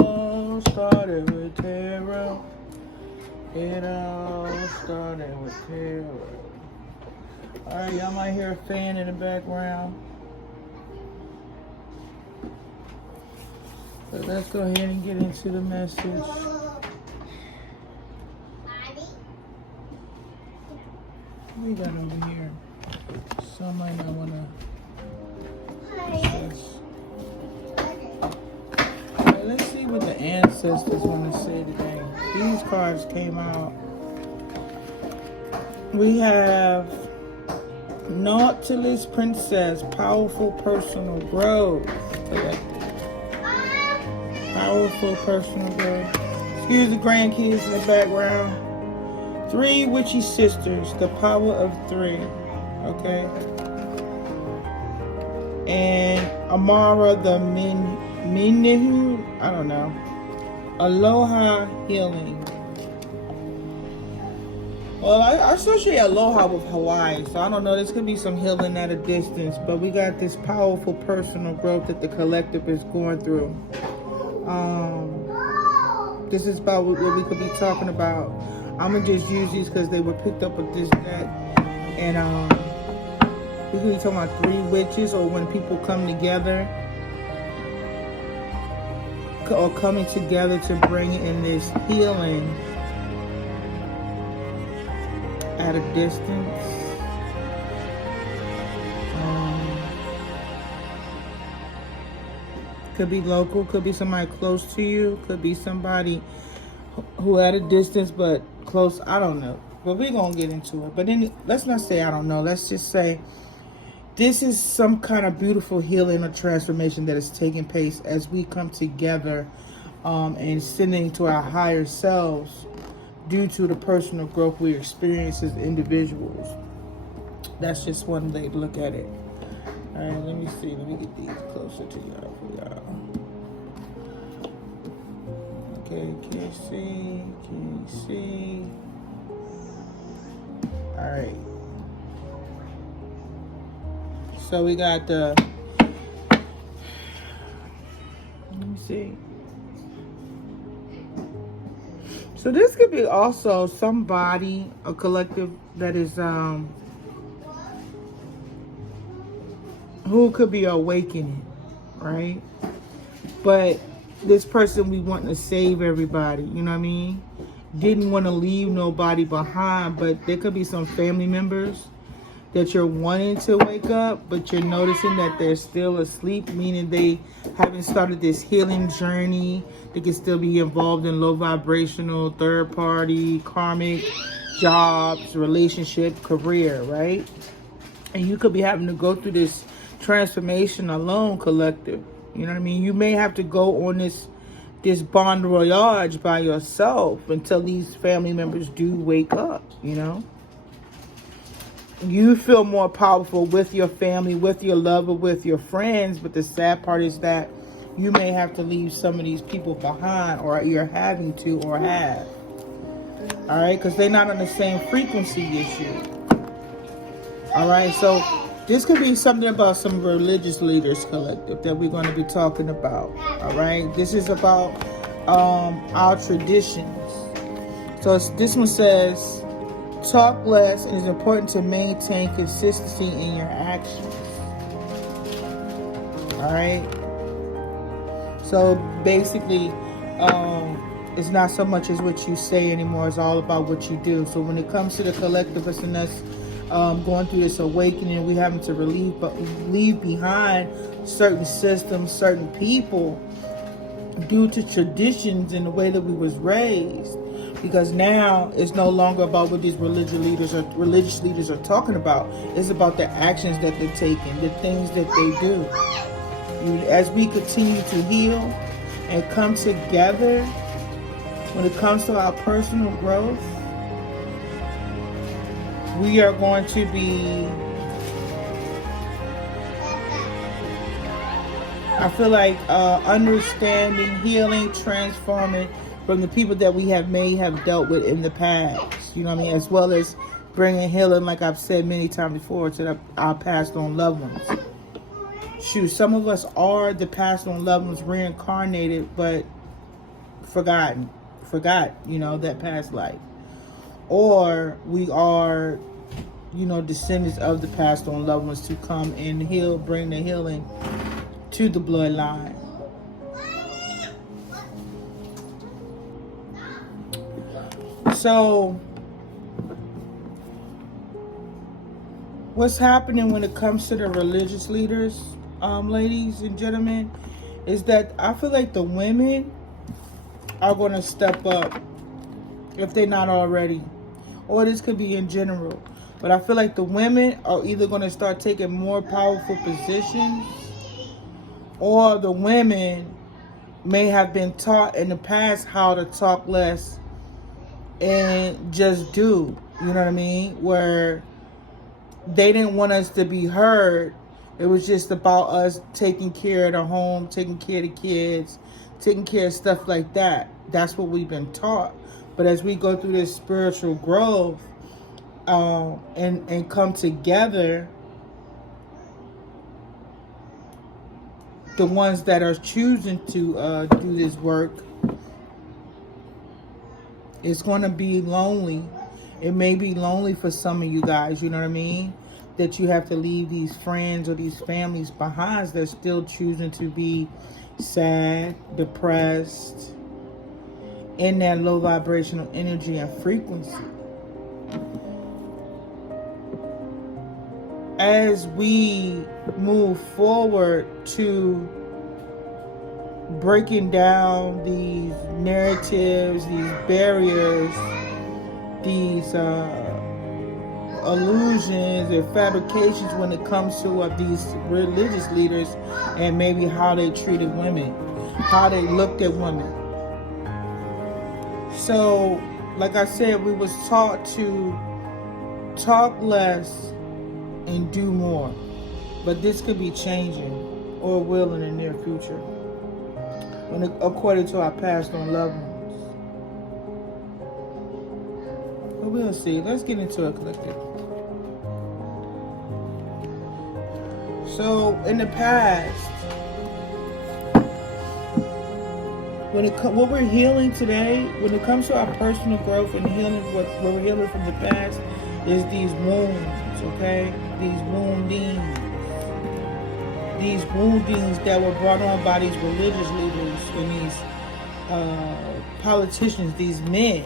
all started with terror. It all started with terror. Alright, y'all might hear a fan in the background. But let's go ahead and get into the message. What we got over here? Some might not want to. Alright, let's see what the ancestors want to say today. These cards came out. We have Nautilus Princess, powerful personal growth. Powerful personal growth. Excuse the grandkids in the background. 3 witchy sisters, the power of 3. Okay. And Amara the Minihu, I don't know. Aloha healing. Well, I associate aloha with Hawaii, so I don't know. This could be some healing at a distance, but we got this powerful personal growth that the collective is going through. This is about what we could be talking about. I'm gonna just use these because they were picked up with this deck, and we could be talking about 3 witches, or when people come together, or coming together to bring in this healing at a distance. Could be local, could be somebody close to you, could be somebody who at a distance but close. I don't know, but we're gonna get into it. But then let's not say I don't know. Let's just say this is some kind of beautiful healing or transformation that is taking place as we come together and ascending to our higher selves due to the personal growth we experience as individuals. That's just one way to look at it. All right, let me see. Let me get these closer to y'all for y'all. Okay, can you see? Can you see? All right. So we got the, let me see. So this could be also somebody, a collective that is, who could be awakening, right? But this person, we want to save everybody, you know what I mean? Didn't want to leave nobody behind, but there could be some family members that you're wanting to wake up, but you're noticing that they're still asleep, meaning they haven't started this healing journey. They can still be involved in low vibrational, third party, karmic, jobs, relationship, career, right? And you could be having to go through this transformation alone, collective. You know what I mean? You may have to go on this bon voyage by yourself until these family members do wake up, you know? You feel more powerful with your family, with your lover, with your friends, but the sad part is that you may have to leave some of these people behind, or you're having to, or have. All right? Because they're not on the same frequency as you. All right? So this could be something about some religious leaders collective that we're going to be talking about. All right? This is about our traditions. So this one says, talk less, and it's important to maintain consistency in your actions. All right? So basically, it's not so much as what you say anymore. It's all about what you do. So when it comes to the collectivists and us going through this awakening, we having to leave behind certain systems, certain people due to traditions and the way that we was raised. Because now it's no longer about what these religious leaders are talking about. It's about the actions that they're taking, the things that they do. As we continue to heal and come together, when it comes to our personal growth, we are going to be, I feel like, understanding, healing, transforming from the people that we may have dealt with in the past, you know what I mean, as well as bringing healing, like I've said many times before, to our passed on loved ones. Shoot, some of us are the passed on loved ones reincarnated, but forgot, that past life. Or we are, descendants of the passed on loved ones to come and heal, bring the healing to the bloodline. So, what's happening when it comes to the religious leaders, ladies and gentlemen, is that I feel like the women are going to step up if they're not already. Or this could be in general. But I feel like the women are either going to start taking more powerful positions, or the women may have been taught in the past how to talk less and just do. You know what I mean? Where they didn't want us to be heard. It was just about us taking care of the home, taking care of the kids, taking care of stuff like that. That's what we've been taught. But as we go through this spiritual growth and come together, the ones that are choosing to do this work, it's going to be lonely. It may be lonely for some of you guys, you know what I mean? That you have to leave these friends or these families behind. They're still choosing to be sad, depressed, in that low vibrational energy and frequency. As we move forward to breaking down these narratives, these barriers, these illusions and fabrications when it comes to these religious leaders, and maybe how they treated women, how they looked at women. So, like I said, we was taught to talk less and do more. But this could be changing, or will in the near future, according to our past on loved ones. But we'll see. Let's get into a collective. So, in the past, what we're healing today, when it comes to our personal growth and healing, what we're healing from the past is these wounds, okay? These woundings that were brought on by these religious leaders and these politicians, these men.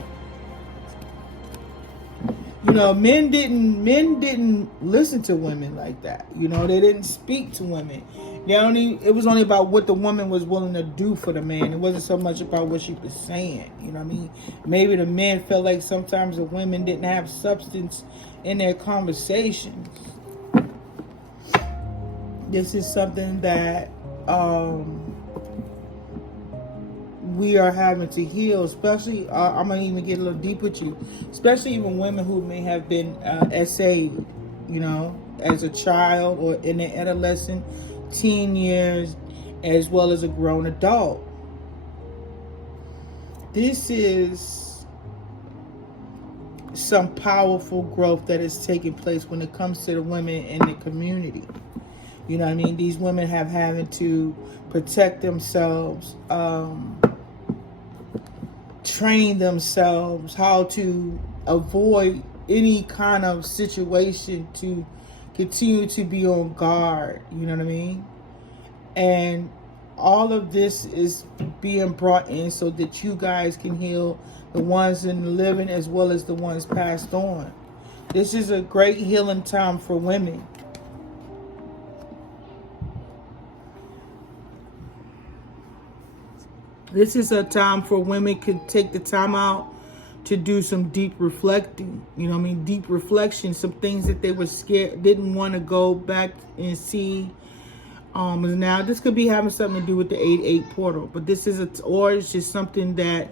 Men didn't listen to women like that. They didn't speak to women. It was only about what the woman was willing to do for the man. It wasn't so much about what she was saying. You know what I mean? Maybe the men felt like sometimes the women didn't have substance in their conversations. This is something that we are having to heal, especially, I'm going to even get a little deep with you, especially even women who may have been essayed, as a child or in their adolescent, teen years, as well as a grown adult. This is some powerful growth that is taking place when it comes to the women in the community. You know what I mean? These women have having to protect themselves, train themselves how to avoid any kind of situation, to continue to be on guard. You know what I mean? And all of this is being brought in so that you guys can heal the ones in the living as well as the ones passed on. This is a great healing time for women. This is a time for women to take the time out to do some deep reflecting. You know what I mean? Deep reflection. Some things that they were scared, didn't want to go back and see. Now this could be having something to do with the 8-8 portal, but this is or it's just something that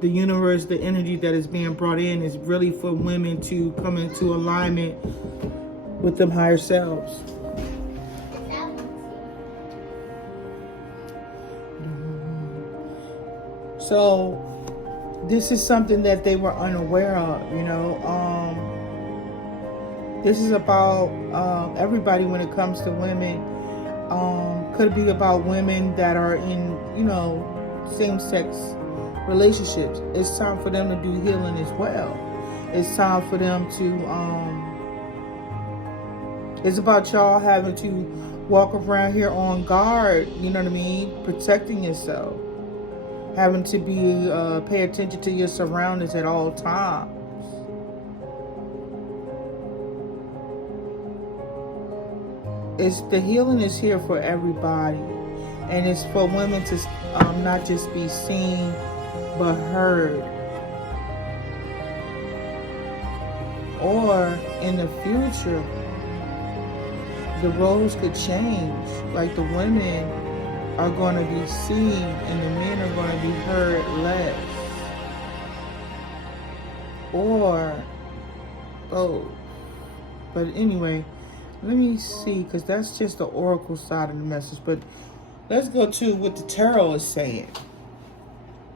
the universe, the energy that is being brought in, is really for women to come into alignment with them higher selves. So this is something that they were unaware of, this is about everybody when it comes to women. Could be about women that are in, same-sex relationships. It's time for them to do healing as well. It's time for them to, it's about y'all having to walk around here on guard, you know what I mean? Protecting yourself. Having to be, pay attention to your surroundings at all times. The healing is here for everybody. And it's for women to not just be seen, but heard. Or in the future, the roles could change. Like the women are going to be seen and the men are going to be heard less. Or both. But anyway, let me see, because that's just the oracle side of the message. But let's go to what the tarot is saying.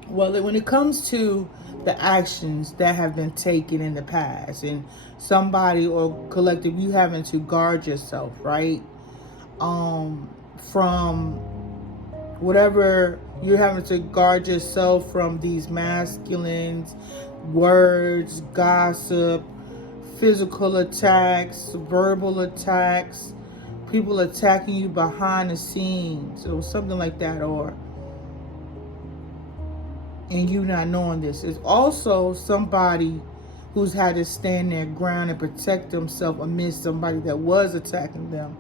Well, when it comes to the actions that have been taken in the past, and somebody or collective, you having to guard yourself, right? From whatever, you're having to guard yourself from these masculines, words, gossip, physical attacks, verbal attacks, people attacking you behind the scenes or something like that, and you not knowing this. It's also somebody who's had to stand their ground and protect themselves amidst somebody that was attacking them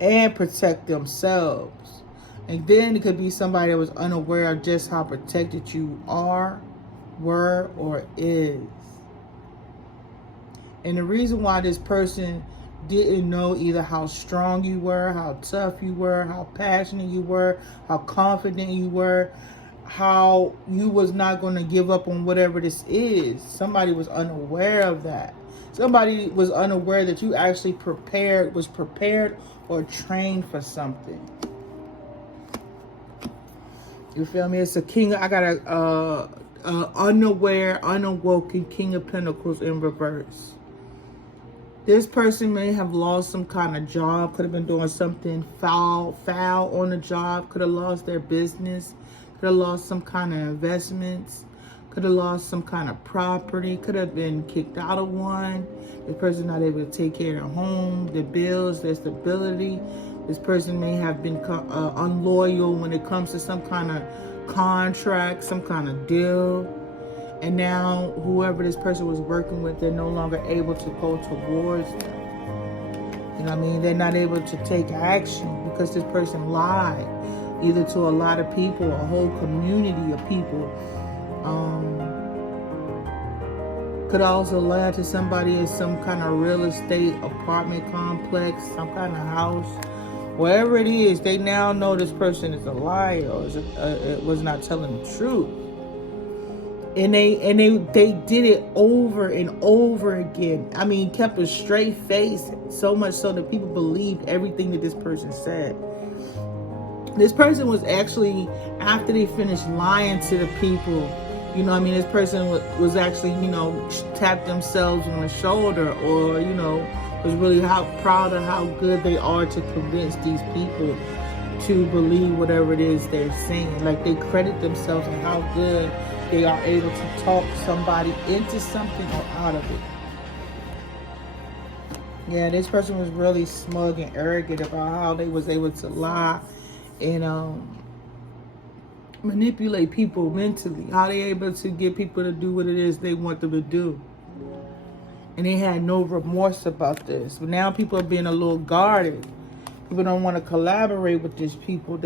and protect themselves. And then it could be somebody that was unaware of just how protected you are, were, or is. And the reason why this person didn't know either how strong you were, how tough you were, how passionate you were, how confident you were, how you was not going to give up on whatever this is. Somebody was unaware of that. Somebody was unaware that you actually was prepared or trained for something. You feel me? It's a king. I got a unaware, unawoken King of Pentacles in reverse. This person may have lost some kind of job, could have been doing something foul on the job, could have lost their business, could have lost some kind of investments, could have lost some kind of property, could have been kicked out of one. This person not able to take care of their home, their bills, their stability. This person may have been unloyal when it comes to some kind of contract, some kind of deal. And now whoever this person was working with, they're no longer able to go towards them. You know what I mean? They're not able to take action because this person lied, either to a lot of people, a whole community of people. Could also lie to somebody in some kind of real estate apartment complex, some kind of house. Wherever it is, they now know this person is a liar or was not telling the truth. And they did it over and over again. I mean, kept a straight face, so much so that people believed everything that this person said. This person was actually, after they finished lying to the people, you know what I mean, this person was actually, you know, tapped themselves on the shoulder, or, you know, was really proud of how good they are to convince these people to believe whatever it is they're saying. Like, they credit themselves on how good they are able to talk somebody into something or out of it. Yeah, this person was really smug and arrogant about how they was able to lie and manipulate people mentally. How they able to get people to do what it is they want them to do. And they had no remorse about this. But now people are being a little guarded. People don't want to collaborate with this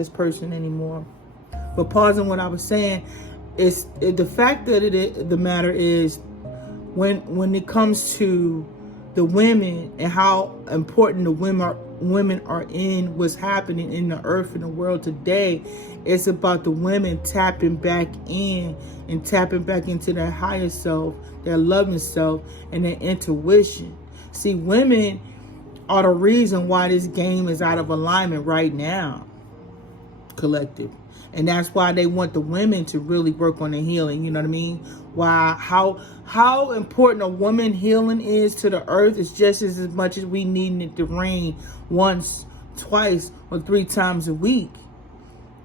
person anymore. But pausing what I was saying, the fact that the matter is, when it comes to the women and how important the women are in what's happening in the earth and the world today, it's about the women tapping back in and tapping back into their higher self, their loving self, and their intuition. See, women are the reason why this game is out of alignment right now, collective. And that's why they want the women to really work on the healing. You know what I mean? Why, how important a woman healing is to the earth is just as much as we needing it to rain once, twice, or 3 times a week.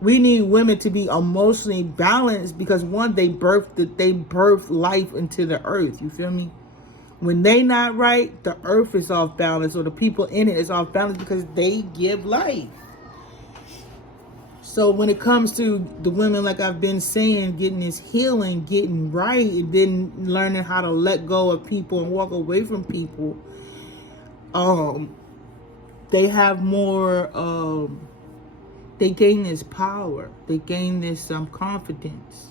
We need women to be emotionally balanced because one, they birth life into the earth. You feel me? When they not right, the earth is off balance, or the people in it is off balance because they give life. So when it comes to the women, like I've been saying, getting this healing, getting right, and then learning how to let go of people and walk away from people, they have more, they gain this power, they gain this confidence,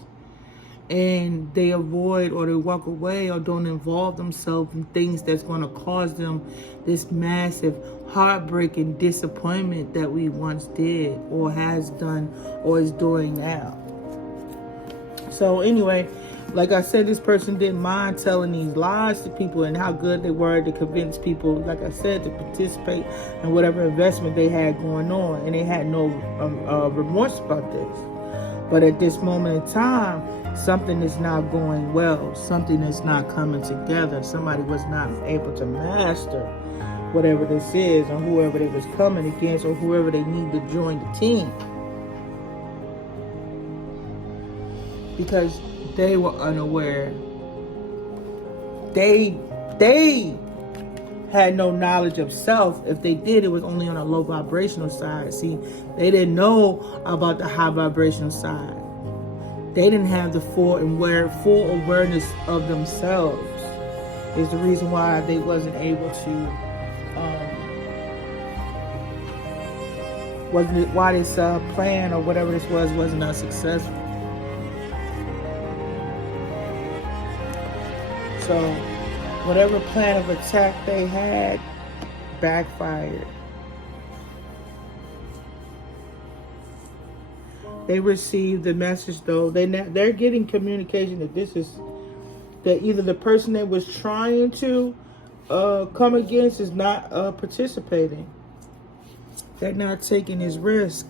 and they avoid or they walk away or don't involve themselves in things that's going to cause them this massive heartbreak and disappointment that we once did or has done or is doing now. So anyway, like I said, this person didn't mind telling these lies to people and how good they were to convince people, like I said, to participate in whatever investment they had going on, and they had no remorse about this. But at this moment in time, something is not going well. Something is not coming together. Somebody was not able to master whatever this is, or whoever they was coming against, or whoever they need to join the team. Because they were unaware. They had no knowledge of self. If they did, it was only on a low vibrational side. See, they didn't know about the high vibrational side. They didn't have the full awareness of themselves. Is the reason why they wasn't able to, why this plan or whatever this was not successful. So whatever plan of attack they had backfired. They received the message though. They're getting communication that either the person they was trying to come against is not participating. They're not taking this risk.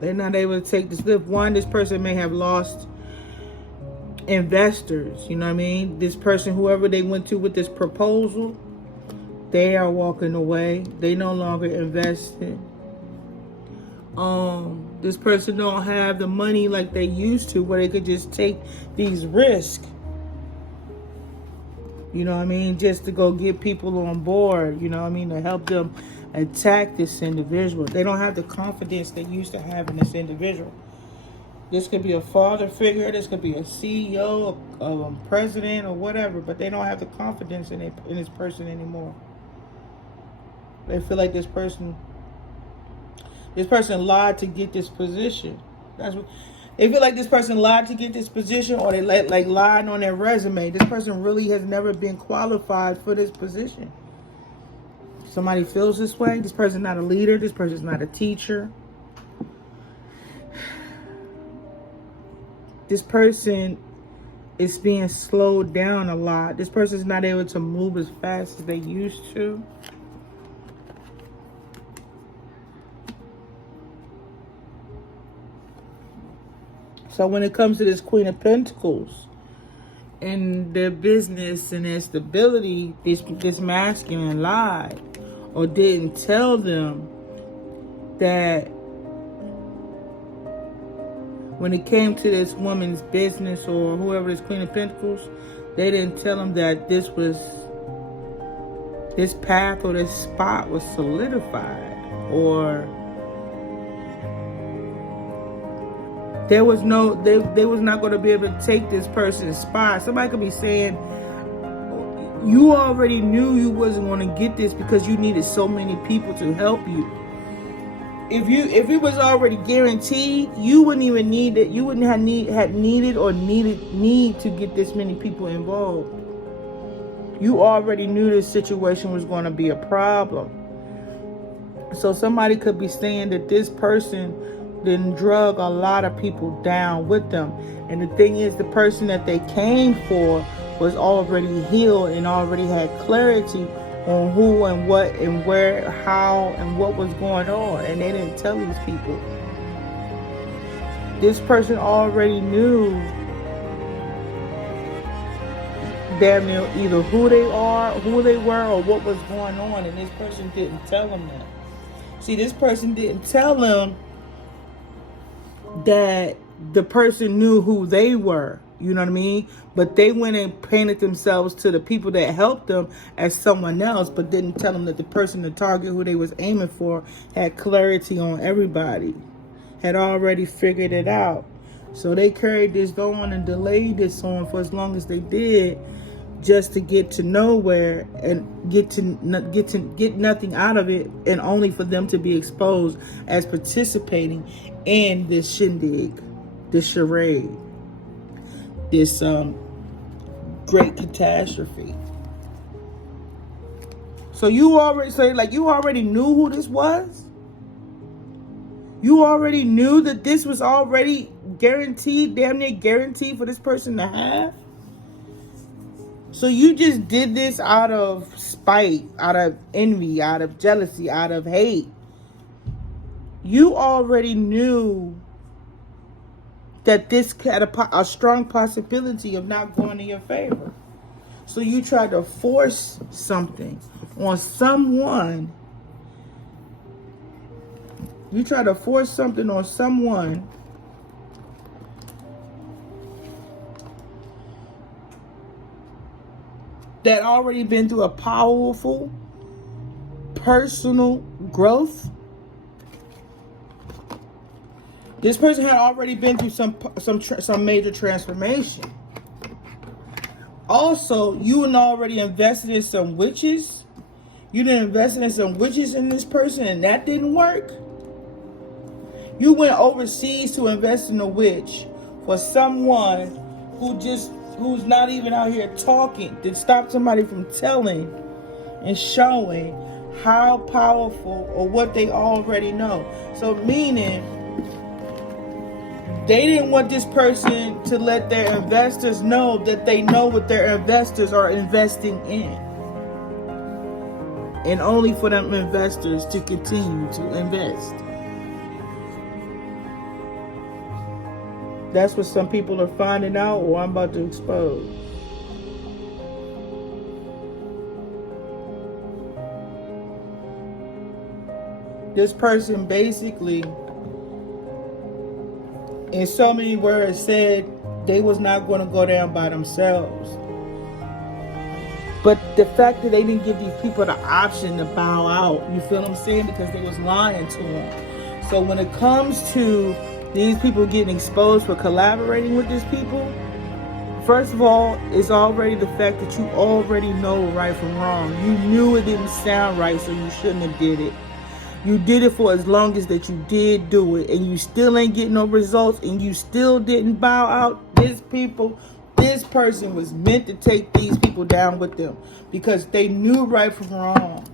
They're not able to take this lift. One, this person may have lost investors, you know what I mean? This person, whoever they went to with this proposal, they are walking away. They no longer invested. This person don't have the money like they used to, where they could just take these risks. You know what I mean? Just to go get people on board, you know what I mean? To help them attack this individual. They don't have the confidence they used to have in this individual. This could be a father figure. This could be a CEO, a president, or whatever. But they don't have the confidence in this person anymore. They feel like this person lied to get this position. They feel like this person lied to get this position, or they like lied on their resume. This person really has never been qualified for this position. Somebody feels this way. This person's not a leader. This person's not a teacher. This person is being slowed down a lot. This person is not able to move as fast as they used to. So when it comes to this Queen of Pentacles and their business and their stability, this masculine lied or didn't tell them that when it came to this woman's business or whoever this Queen of Pentacles, they didn't tell them that this path or this spot was solidified, or they was not going to be able to take this person's spot. Somebody could be saying, you already knew you wasn't going to get this because you needed so many people to help you. If it was already guaranteed, you wouldn't even need it. You wouldn't have need to get this many people involved. You already knew this situation was going to be a problem. So somebody could be saying that this person then drug a lot of people down with them. And the thing is, the person that they came for was already healed and already had clarity on who and what and where, how and what was going on. And they didn't tell these people. This person already knew damn near either who they were, or what was going on. And this person didn't tell them that. See, this person didn't tell them that the person knew who they were. You know what I mean? But they went and painted themselves to the people that helped them as someone else, but didn't tell them that the person, the target who they was aiming for, had clarity on everybody, had already figured it out. So they carried this on and delayed this on for as long as they did, just to get to nowhere and get nothing out of it, and only for them to be exposed as participating in this shindig, this charade, this great catastrophe. So you already knew who this was. You already knew that this was already guaranteed, damn near guaranteed for this person to have. So you just did this out of spite, out of envy, out of jealousy, out of hate. You already knew that this had a strong possibility of not going in your favor. So you tried to force something on someone. You tried to force something on someone that already been through a powerful personal growth. This person had already been through some major transformation. Also, you had already invested in some witches. You done invested in some witches in this person, and that didn't work. You went overseas to invest in a witch for someone who's not even out here talking, to stop somebody from telling and showing how powerful or what they already know. So meaning, they didn't want this person to let their investors know that they know what their investors are investing in. And only for them investors to continue to invest. That's what some people are finding out, or I'm about to expose. This person basically, in so many words, said they was not going to go down by themselves. But the fact that they didn't give these people the option to bow out, you feel what I'm saying? Because they was lying to them. So when it comes to these people getting exposed for collaborating with these people, first of all, it's already the fact that you already know right from wrong. You knew it didn't sound right, so you shouldn't have did it. You did it for as long as that you did do it, and you still ain't getting no results, and you still didn't bow out. This person was meant to take these people down with them, because they knew right from wrong.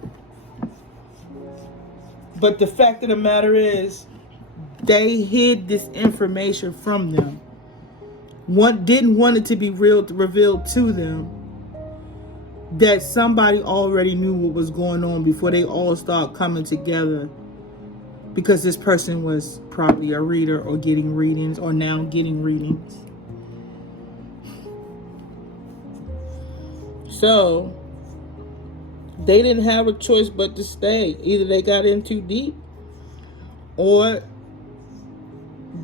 But the fact of the matter is, they hid this information from them. Didn't want it to be revealed to them that somebody already knew what was going on before they all start coming together, because this person was probably a reader or getting readings, or now getting readings. So they didn't have a choice but to stay. Either they got in too deep, or,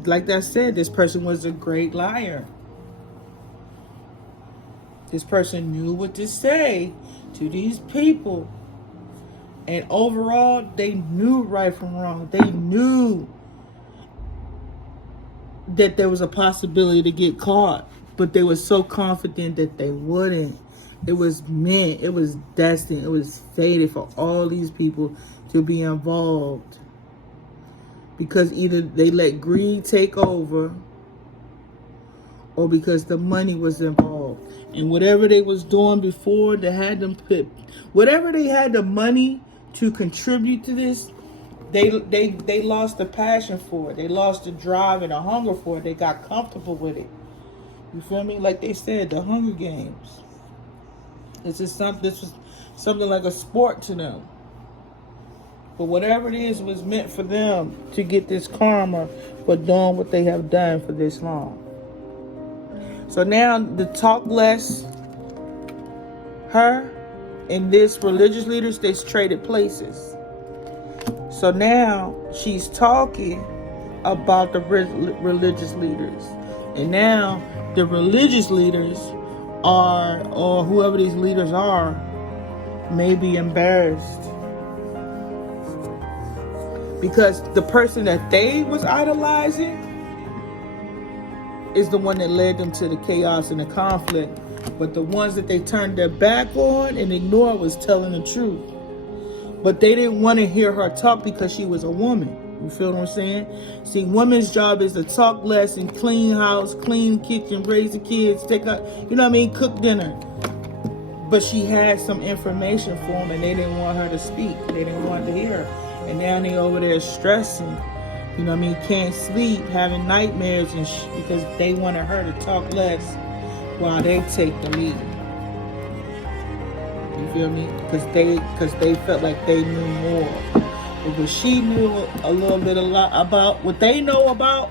like I said, this person was a great liar. This person knew what to say to these people. And overall, they knew right from wrong. They knew that there was a possibility to get caught, but they were so confident that they wouldn't. It was meant, it was destined, it was fated for all these people to be involved. Because either they let greed take over, or because the money was involved. And whatever they was doing before, they had them put, whatever they had the money to contribute to this, they lost the passion for it. They lost the drive and the hunger for it. They got comfortable with it. You feel me? Like they said, the Hunger Games. This was something like a sport to them. But whatever it is was meant for them to get this karma for doing what they have done for this long. So now the talk less, her and this religious leaders, they traded places. So now she's talking about the religious leaders. And now the religious leaders are, or whoever these leaders are, may be embarrassed. Because the person that they was idolizing is the one that led them to the chaos and the conflict. But the ones that they turned their back on and ignored was telling the truth. But they didn't want to hear her talk because she was a woman. You feel what I'm saying? See, women's job is to talk less and clean house, clean kitchen, raise the kids, take out, you know what I mean, cook dinner. But she had some information for them and they didn't want her to speak. They didn't want to hear her. And now they over there stressing, you know what I mean, can't sleep, having nightmares and because they wanted her to talk less while they take the lead. You feel me? Because they felt like they knew more. But what she knew a lot about, what they know about,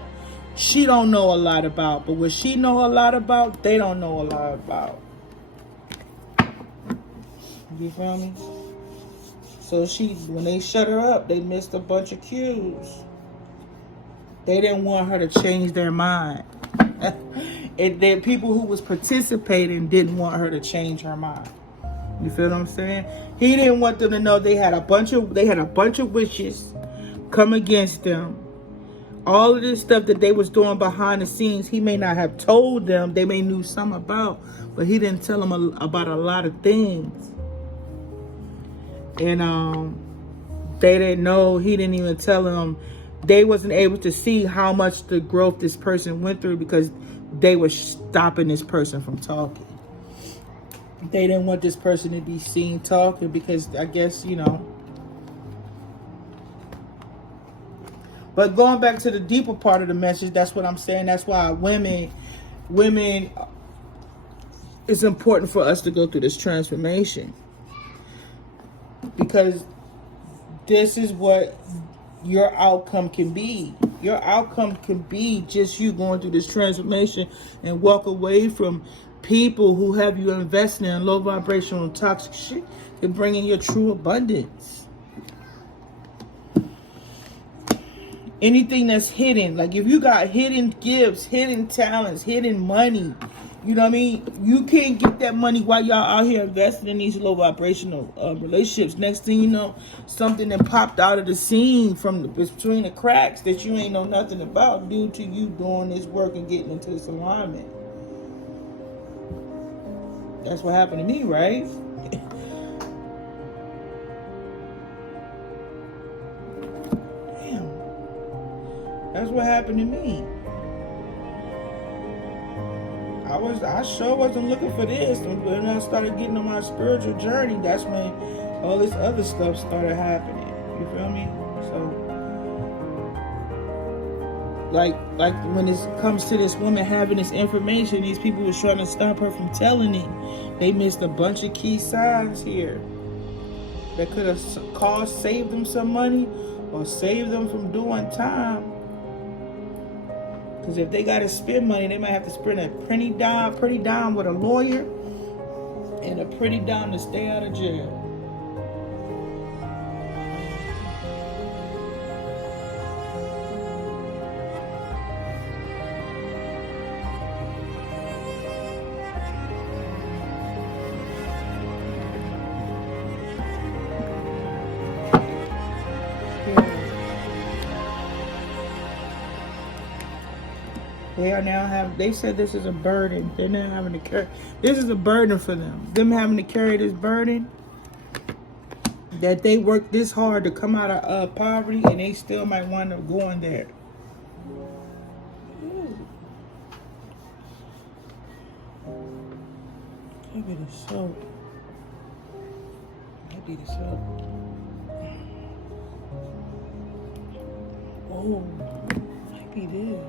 she don't know a lot about. But what she know a lot about, they don't know a lot about. You feel me? So when they shut her up, they missed a bunch of cues. They didn't want her to change their mind. And the people who was participating didn't want her to change her mind. You feel what I'm saying? He didn't want them to know they had a bunch of witches come against them. All of this stuff that they was doing behind the scenes, he may not have told them. They may knew some about, but he didn't tell them about a lot of things. And they didn't know. He didn't even tell them. They wasn't able to see how much the growth this person went through because they were stopping this person from talking. They didn't want this person to be seen talking because I guess, you know. But going back to the deeper part of the message, that's what I'm saying. That's why women, it's important for us to go through this transformation. Because this is what your outcome can be. Your outcome can be just you going through this transformation and walk away from people who have you investing in low vibrational toxic shit and bringing your true abundance. Anything that's hidden, like if you got hidden gifts, hidden talents, hidden money, you know what I mean? You can't get that money while y'all out here investing in these low vibrational relationships. Next thing you know, something that popped out of the scene from between the cracks that you ain't know nothing about due to you doing this work and getting into this alignment. That's what happened to me, right? Damn. That's what happened to me. I sure wasn't looking for this. When I started getting on my spiritual journey, that's when all this other stuff started happening. You feel me? So, like when it comes to this woman having this information, these people were trying to stop her from telling it. They missed a bunch of key signs here that could have saved them some money or saved them from doing time. Because if they got to spend money, they might have to spend a pretty dime with a lawyer and a pretty dime to stay out of jail. They said this is a burden. They're now having to carry. This is a burden for them. Them having to carry this burden that they worked this hard to come out of poverty, and they still might wind up going there. Maybe the soap. Maybe the soap. Oh, might be this.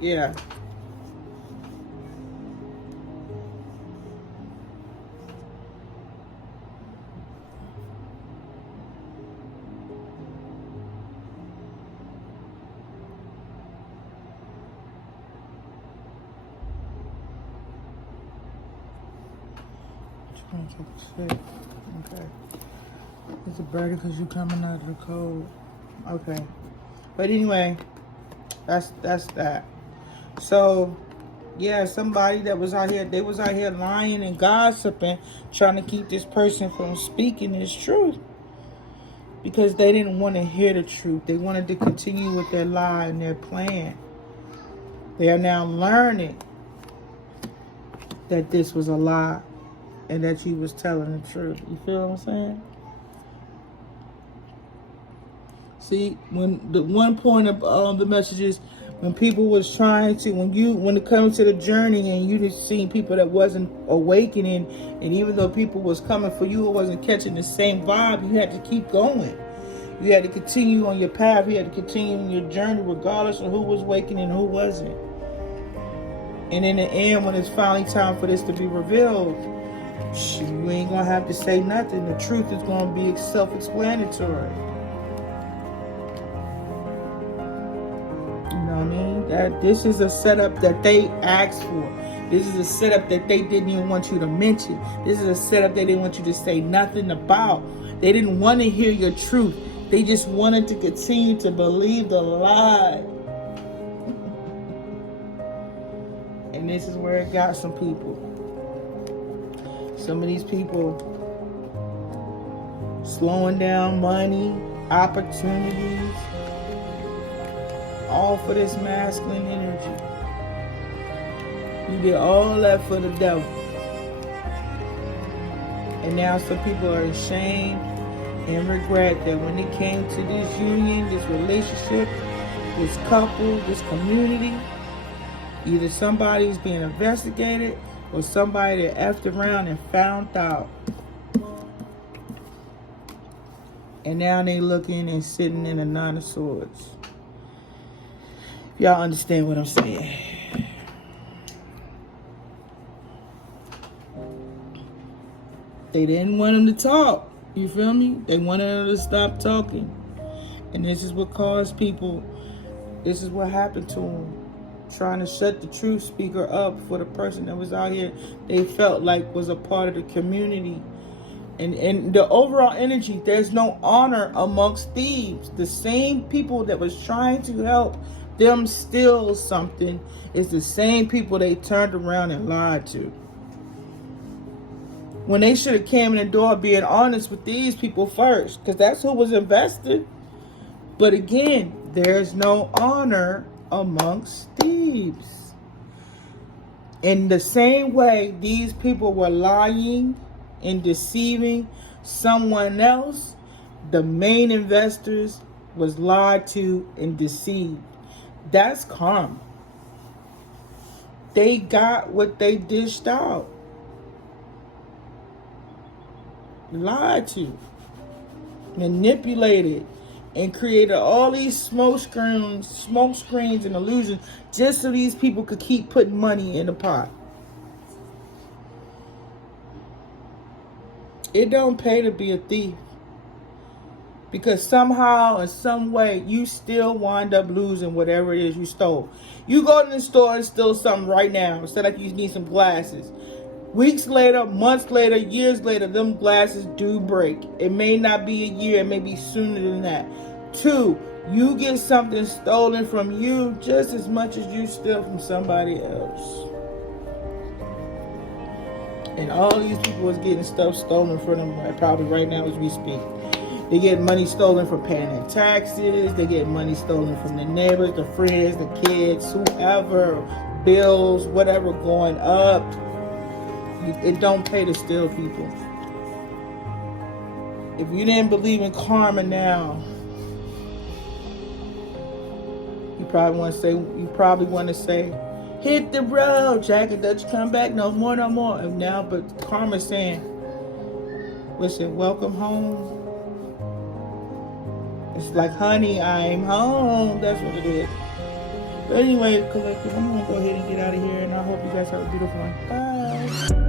Yeah. Okay. It's a burden because you coming out of the cold. Okay. But anyway, that's that. So, yeah, somebody that was out here, they was out here lying and gossiping, trying to keep this person from speaking his truth. Because they didn't want to hear the truth. They wanted to continue with their lie and their plan. They are now learning that this was a lie and that you was telling the truth. You feel what I'm saying? See, when the one point of the message is when people was trying to, when it comes to the journey and you just seen people that wasn't awakening, and even though people was coming for you, it wasn't catching the same vibe, you had to keep going. You had to continue on your path. You had to continue on your journey regardless of who was awakening and who wasn't. And in the end, when it's finally time for this to be revealed, you ain't going to have to say nothing. The truth is going to be self-explanatory. You know what I mean? That this is a setup that they asked for. This is a setup that they didn't even want you to mention. This is a setup they didn't want you to say nothing about. They didn't want to hear your truth. They just wanted to continue to believe the lie. And this is where it got some people. Some of these people slowing down money, opportunities, all for this masculine energy. You did all that for the devil. And now some people are ashamed and regret that when it came to this union, this relationship, this couple, this community, either somebody's being investigated or somebody that effed around and found out. And now they looking and sitting in a nine of swords. If y'all understand what I'm saying. They didn't want him to talk. You feel me? They wanted him to stop talking. And this is what caused people, this is what happened to them. Trying to shut the truth speaker up for the person that was out here they felt like was a part of the community. And the overall energy, there's no honor amongst thieves. The same people that was trying to help them steal something is the same people they turned around and lied to. When they should have came in the door being honest with these people first, because that's who was invested. But again, there's no honor amongst thieves. In the same way these people were lying and deceiving someone else, the main investors was lied to and deceived. That's karma. They got what they dished out. Lied to, manipulated, and created all these smoke screens and illusions just so these people could keep putting money in the pot. It don't pay to be a thief, because somehow in some way you still wind up losing whatever it is you stole. You go to the store and steal something right now, instead of you need some glasses. Weeks later, months later, years later, them glasses do break. It may not be a year, it may be sooner than that. 2, you get something stolen from you just as much as you steal from somebody else. And all these people is getting stuff stolen from them probably right now as we speak. They get money stolen from paying their taxes. They get money stolen from the neighbors, the friends, the kids, whoever, bills, whatever going up. It don't pay to steal, people. If you didn't believe in karma now, you probably want to say, hit the road, Jack, and don't you come back no more. And now, but karma's saying, listen, welcome home. It's like, honey, I'm home. That's what it is. But anyway, collective, I'm going to go ahead and get out of here, and I hope you guys have a beautiful one. Bye.